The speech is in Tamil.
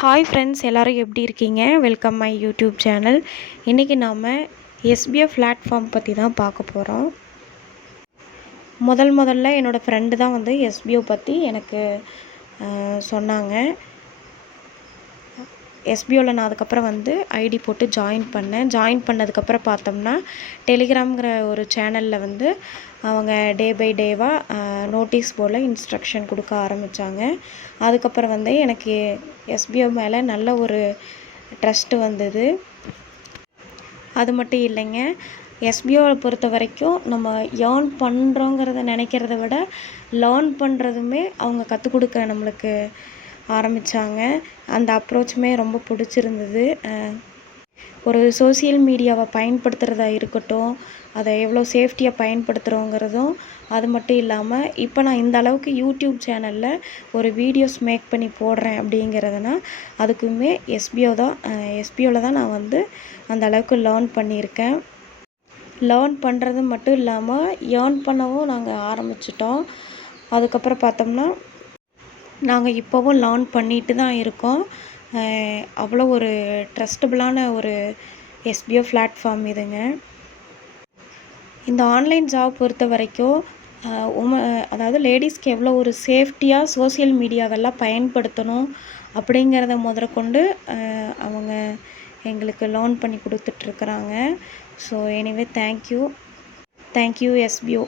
ஹாய் ஃப்ரெண்ட்ஸ், எல்லோரும் எப்படி இருக்கீங்க? Welcome my YouTube channel. இன்றைக்கி நாம் எஸ்பிஓ பிளாட்ஃபார்ம் பற்றி தான் பார்க்க போகிறோம். முதல்ல என்னோடய ஃப்ரெண்டு தான் வந்து எஸ்பிஓ பற்றி எனக்கு சொன்னாங்க. எஸ்பிஓவில் நான் அதுக்கப்புறம் வந்து ஐடி போட்டு ஜாயின் பண்ணதுக்கப்புறம் பார்த்தோம்னா டெலிகிராம்ங்கிற ஒரு சேனலில் வந்து அவங்க டே பை டேவாக நோட்டீஸ் போர்டில் இன்ஸ்ட்ரக்ஷன் கொடுக்க ஆரம்பித்தாங்க. அதுக்கப்புறம் வந்து எனக்கு எஸ்பிஓ மேலே நல்ல ஒரு ட்ரஸ்ட்டு வந்தது. அது மட்டும் இல்லைங்க, எஸ்பிஓவை பொறுத்த வரைக்கும் நம்ம ஏர்ன் பண்ணுறோங்கிறத நினைக்கிறத விட லேர்ன் பண்ணுறதுமே அவங்க கற்றுக் கொடுக்க நம்மளுக்கு ஆரம்பித்தாங்க. அந்த அப்ரோச்சுமே ரொம்ப பிடிச்சிருந்தது. ஒரு சோசியல் மீடியாவை பயன்படுத்துகிறதா இருக்கட்டும், அதை எவ்வளோ சேஃப்டியாக பயன்படுத்துகிறோங்கிறதும், அது மட்டும் இல்லாமல் இப்போ நான் இந்த அளவுக்கு யூடியூப் சேனலில் ஒரு வீடியோஸ் மேக் பண்ணி போடுறேன் அப்படிங்கிறதுனா அதுக்குமே எஸ்பிஓவில் தான் நான் வந்து அந்த அளவுக்கு லேர்ன் பண்ணியிருக்கேன். லேர்ன் பண்ணுறது மட்டும் இல்லாமல் ஏர்ன் பண்ணவும் நாங்கள் ஆரம்பிச்சிட்டோம். அதுக்கப்புறம் பார்த்தோம்னா நாங்கள் இப்போவும் லேர்ன் பண்ணிட்டு தான் இருக்கோம். அவ்வளோ ஒரு ட்ரஸ்டபுளான ஒரு எஸ்பிஓ பிளாட்ஃபார்ம் இதுங்க. இந்த ஆன்லைன் ஜாப் பொறுத்த வரைக்கும் அதாவது லேடிஸ்க்கு எவ்வளோ ஒரு சேஃப்டியாக சோசியல் மீடியாவெல்லாம் பயன்படுத்தணும் அப்படிங்கிறத முதற்கொண்டு அவங்க எங்களுக்கு லேர்ன் பண்ணி கொடுத்துட்ருக்குறாங்க. So anyway thank you SPO.